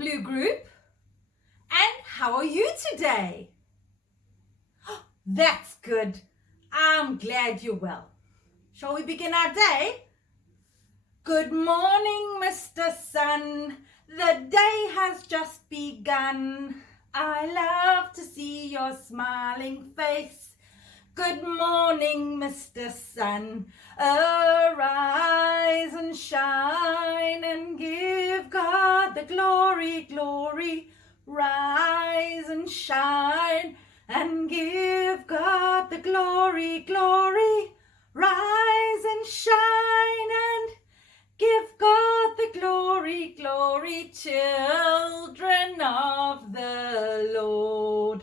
Blue Group, and how are you today? That's good. I'm glad you're well. Shall we begin our day? Good morning, Mr. Sun. The day has just begun. I love to see your smiling face. Good morning, Mr. Sun. Arise and shine and give God the glory, glory. Rise and shine and give God the glory, glory. Rise and shine and give God the glory, glory, children of the Lord.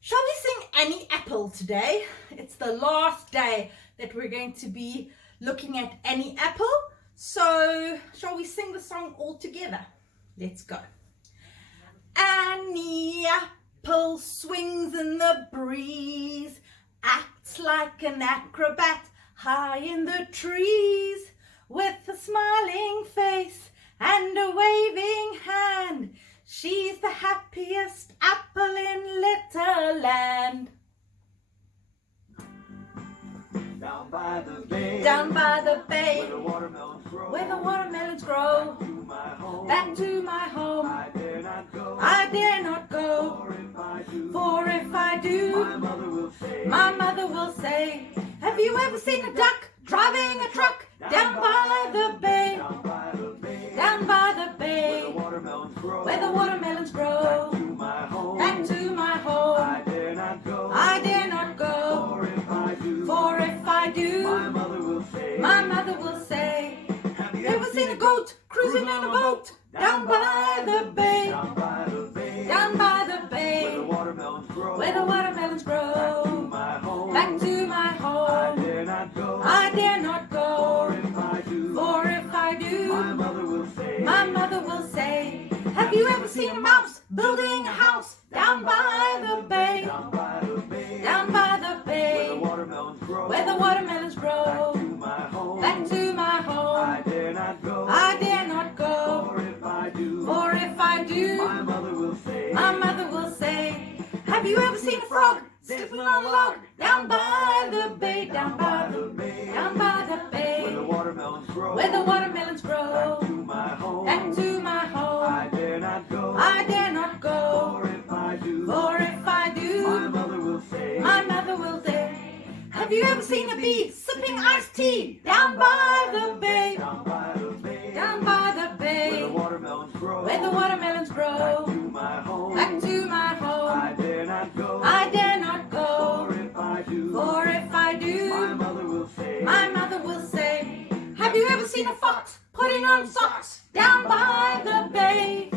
Shall we sing Annie Apple today? It's the last day that we're going to be looking at Annie Apple. So shall we sing the song all together? Let's go. Annie Apple swings in the breeze, acts like an acrobat high in the trees, with a smiling face and a waving hand. She's the happiest apple in Litterland. Down by the bay, Down by the bay, where the watermelons grow, where the watermelons grow. to my home, Back to my home, I dare not go, I dare not go. for if I do, For if I do, my mother will say, my mother will say, have you ever seen a duck driving a truck down by the bay? down by the bay, Down by the where the bay, watermelons grow, where the watermelons grow. to my home, Back to my home, I dare not go, I dare not go. for if I do, For if I my do, mother will say, my mother will say, have you ever seen a goat cruising in a boat down by the bay? down by the bay, Down by the where the bay, watermelons grow, where the watermelons to grow. my home, Back to my I home, dare not go, I dare not for go. if I do, For if I my do, mother will say, my mother will say, have you ever seen a mouse building a house down by the bay? down by the bay, Down by the where the bay, watermelons grow, where the watermelons to grow. my home, Back to my I home, dare not go, I dare not go. for if I do, For if I my do, mother will say, my mother will say, have you ever seen a frog slipping on a log down by the bay? Down by the bay, down by the where the bay, watermelons grow, where the watermelons grow. to my home, Back to my I home, dare not go, I dare not go. for if I do, For if I my do, mother will say, my mother will say, have you ever seen a bee sipping iced tea down by the bay? down by the bay, Down by the where the bay, watermelons grow, where the watermelons to grow. my home, Back to my I home, dare not go, I dare not for go. if I do, For if I my do, mother will say, my mother will say, have you ever seen a fox putting on socks down by the bay?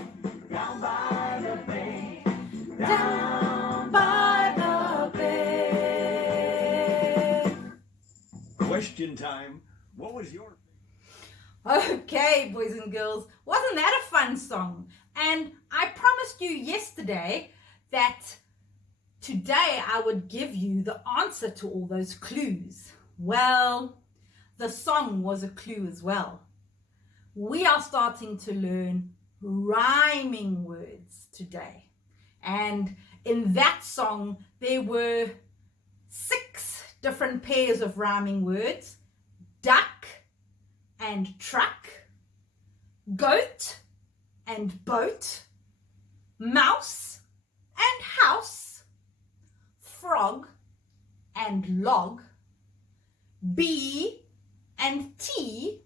down by the bay, Down by the bay. Question time. What was your Okay, boys and girls, wasn't that a fun song? And I promised you yesterday that today I would give you the answer to all those clues. Well, the song was a clue as well. We are starting to learn rhyming words today. And in that song, there were 6 different pairs of rhyming words: duck and truck, goat and boat, mouse and house, frog and log, bee and tea,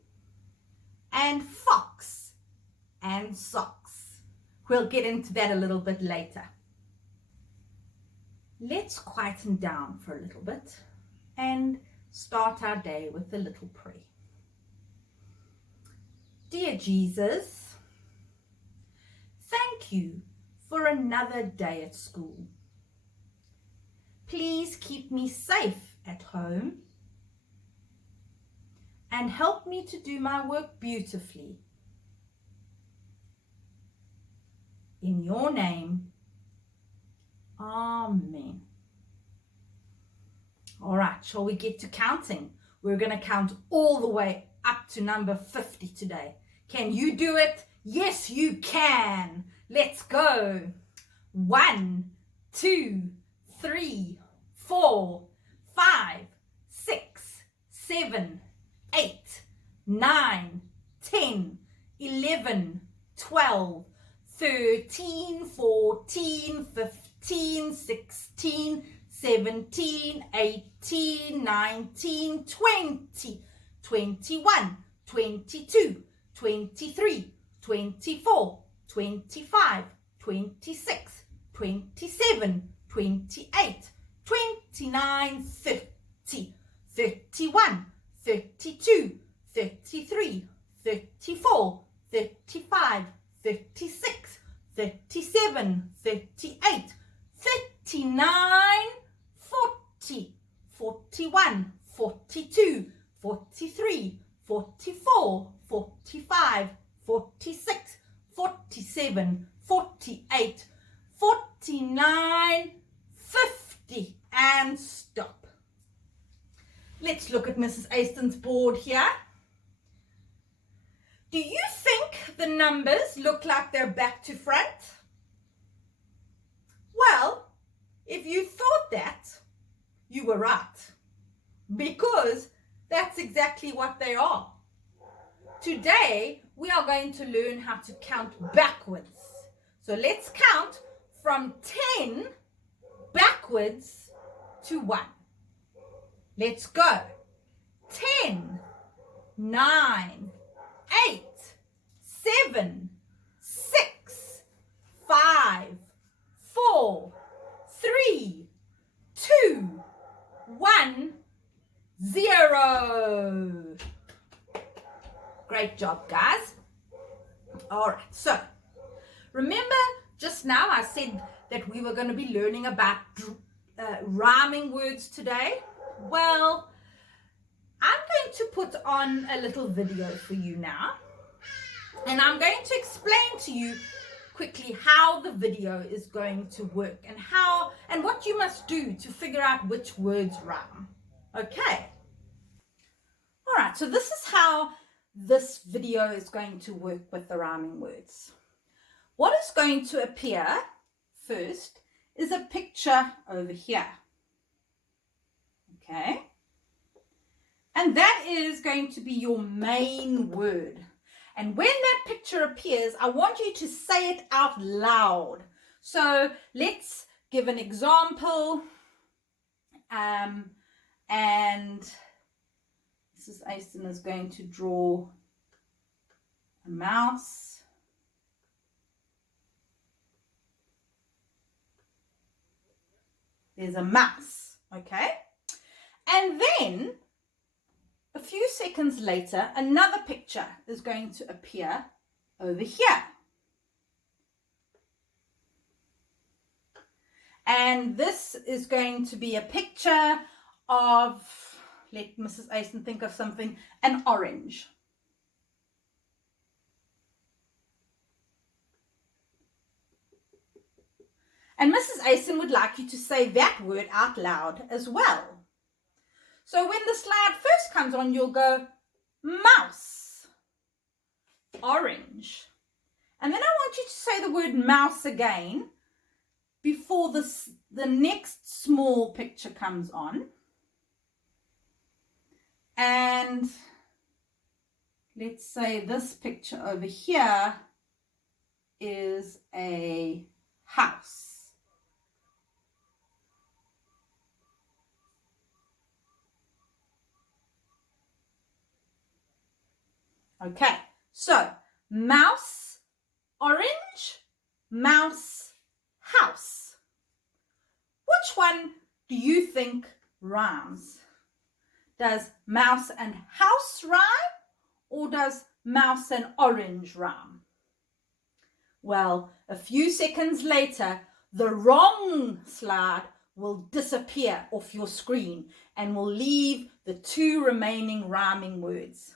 and fox and socks. We'll get into that a little bit later. Let's quieten down for a little bit and start our day with a little prayer. Dear Jesus, thank you for another day at school. Please keep me safe at home and help me to do my work beautifully. In your name, Amen. All right, shall we get to counting? We're going to count all the way up to number 50 today. Can you do it? Yes, you can. Let's go. 1, 2, 3, 4, 5, 6, 7, 8, 9, 10, 11, 12, 13, 14, 15, 16, 17, 18, 19, 20, 21, 22, 23, 24, 25, 26, 27, 28, 29, 30, 31, 32, 33, 34, 35, 36, 37, 38, 39, 40, 41, 42, 43, 44, 45, 46, 47, 48, 49, 50, and stop. Let's look at Mrs. Aston's board here. Do you think the numbers look like they're back to front? Well, if you thought that, you were right, because that's exactly what they are. Today, we are going to learn how to count backwards. So let's count from 10 backwards to 1. Let's go. 10, 9, 8, 7, 6, 5, 4, 3, 2, 1, 0. Great job, guys. All right, so remember just now I said that we were going to be learning about rhyming words today. Well, I'm going to put on a little video for you now, and I'm going to explain to you quickly how the video is going to work and what you must do to figure out which words rhyme. Okay. All right, so this is how this video is going to work with the rhyming words. What is going to appear first is a picture over here. Okay. And that is going to be your main word. And when that picture appears, I want you to say it out loud. So let's give an example. And Mrs. Aston is going to draw a mouse. There's a mouse, okay? And then a few seconds later, another picture is going to appear over here. And this is going to be a picture of, let Mrs. Aston think of something, an orange. And Mrs. Aston would like you to say that word out loud as well. So when the slide first comes on, you'll go mouse, orange. And then I want you to say the word mouse again before the next small picture comes on. And let's say this picture over here is a house. Okay, so mouse, orange, mouse, house. Which one do you think rhymes? Does mouse and house rhyme, or does mouse and orange rhyme? Well, a few seconds later, the wrong slide will disappear off your screen and will leave the two remaining rhyming words.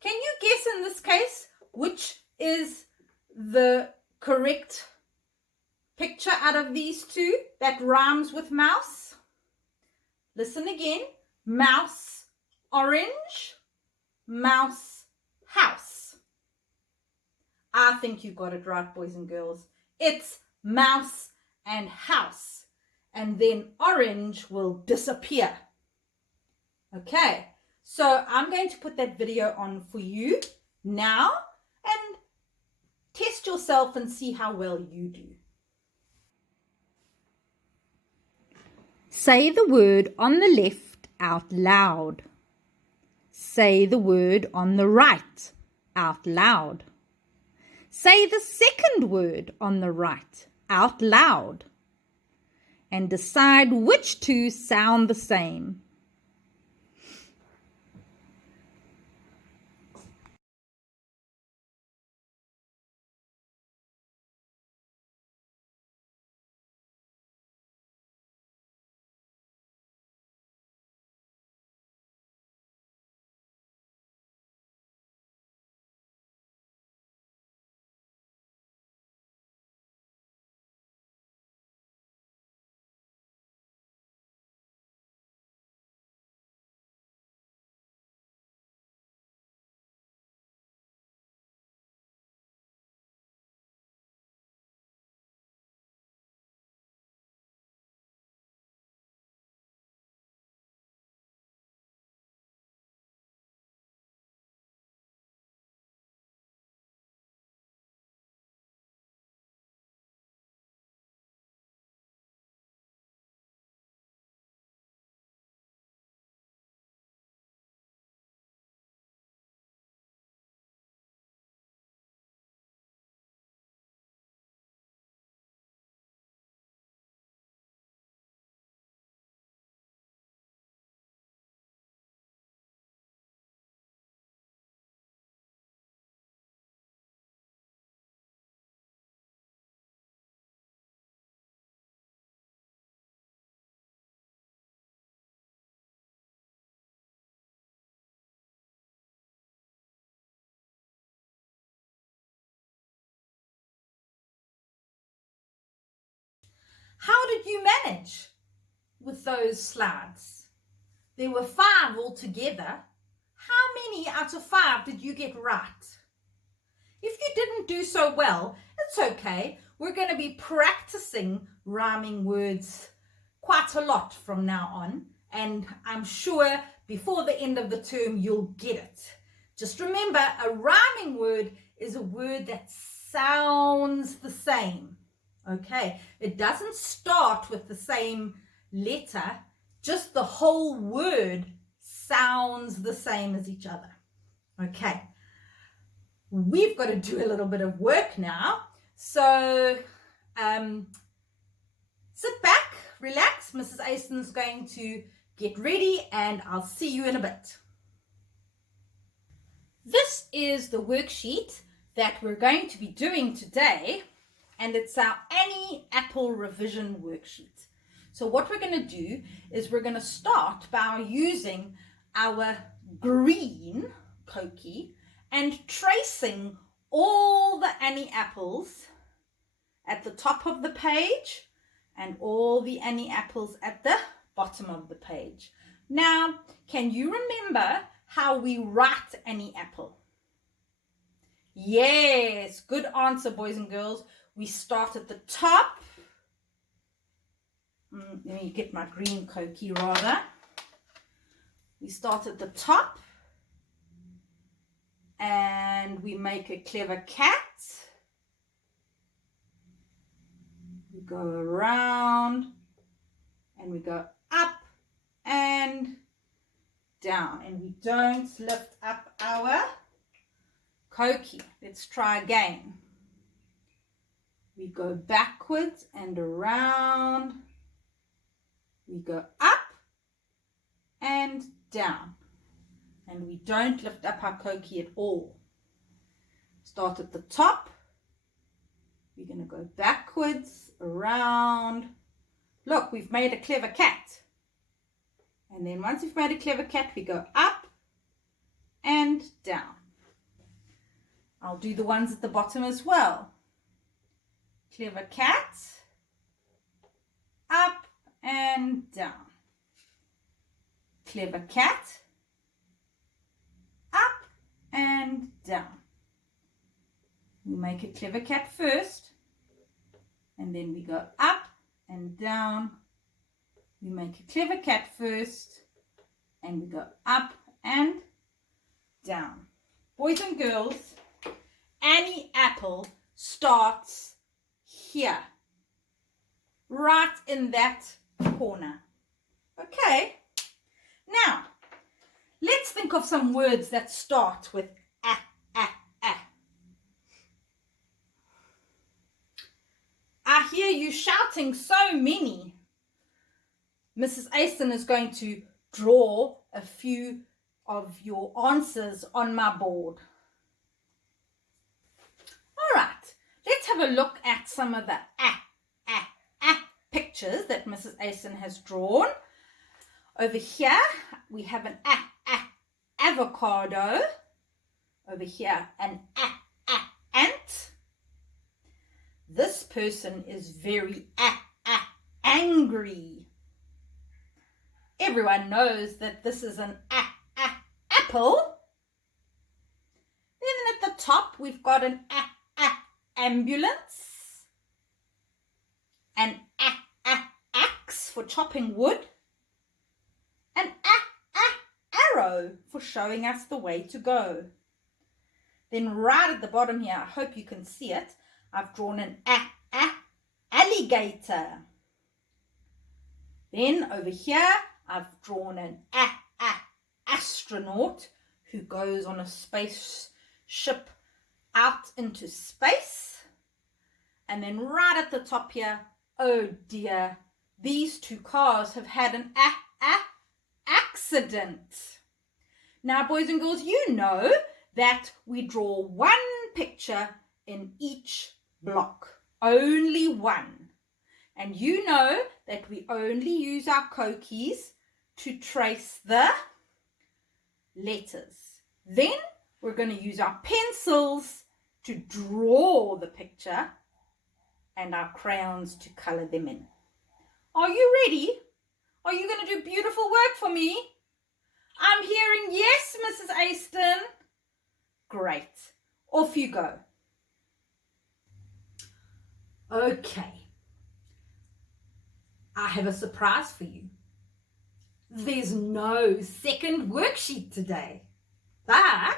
Can you guess in this case which is the correct picture out of these two that rhymes with mouse? Listen again. Mouse, orange, mouse, house. I think you got it right, boys and girls. It's mouse and house. And then orange will disappear. Okay, so I'm going to put that video on for you now and test yourself and see how well you do. Say the word on the left out loud. Say the word on the right out loud. Say the second word on the right out loud. And decide which two sound the same. How did you manage with those slides? There were 5 altogether. How many out of 5 did you get right? If you didn't do so well, it's okay. We're going to be practicing rhyming words quite a lot from now on. And I'm sure before the end of the term, you'll get it. Just remember, a rhyming word is a word that sounds the same. Okay, it doesn't start with the same letter, just the whole word sounds the same as each other. Okay, we've got to do a little bit of work now. So sit back, relax. Mrs. Ason's going to get ready and I'll see you in a bit. This is the worksheet that we're going to be doing today. And it's our Annie Apple revision worksheet. So what we're going to do is we're going to start by using our green Koki and tracing all the Annie apples at the top of the page and all the Annie apples at the bottom of the page. Now, can you remember how we write Annie apple? Yes, good answer, boys and girls. We start at the top. Let me get my green Koki rather. We start at the top and we make a clever cat. We go around and we go up and down, and we don't lift up our Koki. Let's try again. We go backwards and around. We go up and down. And we don't lift up our Koki at all. Start at the top. We're going to go backwards, around. Look, we've made a clever cat. And then once we've made a clever cat, we go up and down. I'll do the ones at the bottom as well. Clever cat, up and down. Clever cat, up and down. We make a clever cat first, and then we go up and down. We make a clever cat first, and we go up and down. Boys and girls, Annie Apple starts here, right in that corner. Okay, now let's think of some words that start with a, a, a. I hear you shouting so many. Mrs. Aston is going to draw a few of your answers on my board. All right, let's have a look at some of the pictures that Mrs. Aston has drawn. Over here, we have an avocado. Over here, an ant. This person is very angry. Everyone knows that this is an apple. Then at the top, we've got an ambulance, an axe for chopping wood, an arrow for showing us the way to go. Then right at the bottom here, I hope you can see it, I've drawn an alligator. Then over here, I've drawn an astronaut who goes on a spaceship out into space. And then right at the top here, oh dear, these two cars have had an accident. Now, boys and girls, you know that we draw one picture in each block, only one. And you know that we only use our Kokies to trace the letters. Then we're going to use our pencils to draw the picture and our crayons to color them in. Are you ready? Are you going to do beautiful work for me? I'm hearing yes, Mrs. Aston. Great. Off you go. Okay. I have a surprise for you. There's no second worksheet today, but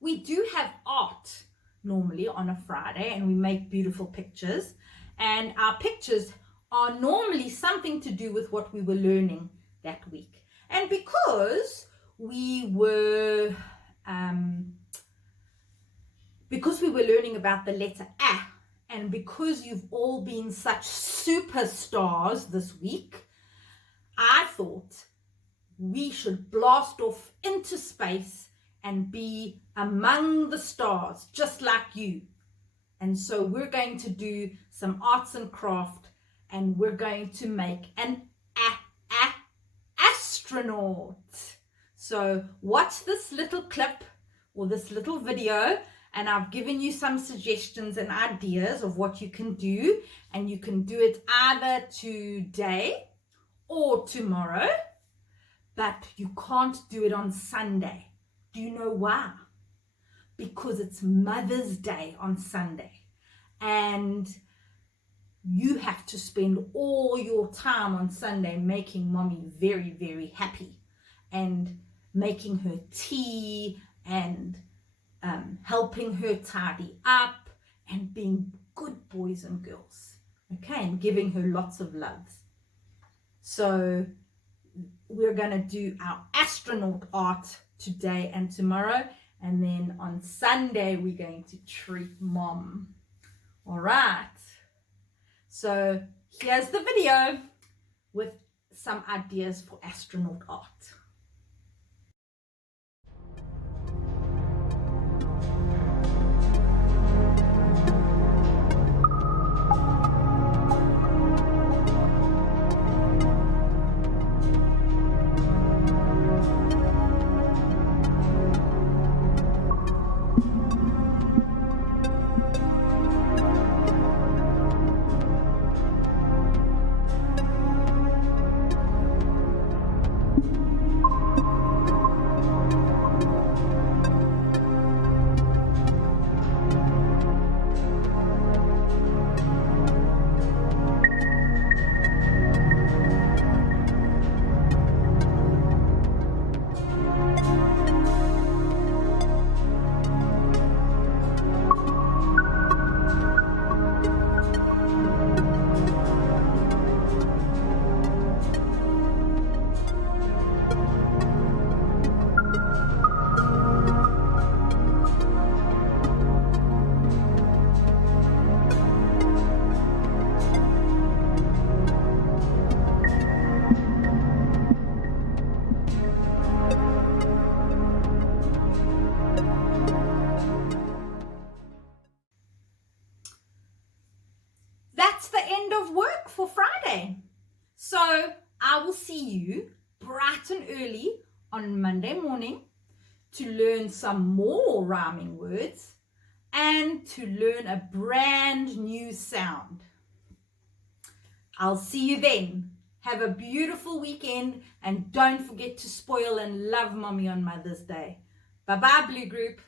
we do have art normally on a Friday, and we make beautiful pictures, and our pictures are normally something to do with what we were learning that week. And because we were learning about the letter A, and because you've all been such superstars this week, I thought we should blast off into space and be among the stars, just like you. And so we're going to do some arts and craft, and we're going to make an astronaut. So watch this little clip or this little video, and I've given you some suggestions and ideas of what you can do, and you can do it either today or tomorrow, but you can't do it on Sunday. Do you know why? Because it's Mother's Day on Sunday, and you have to spend all your time on Sunday making mommy very, very happy, and making her tea, and helping her tidy up, and being good boys and girls, okay, and giving her lots of loves. So we're going to do our astronaut art today and tomorrow, and then on Sunday we're going to treat mom. All right, so here's the video with some ideas for astronaut art. Monday. So I will see you bright and early on Monday morning to learn some more rhyming words and to learn a brand new sound. I'll see you then. Have a beautiful weekend and don't forget to spoil and love Mommy on Mother's Day. Bye-bye, Blue Group.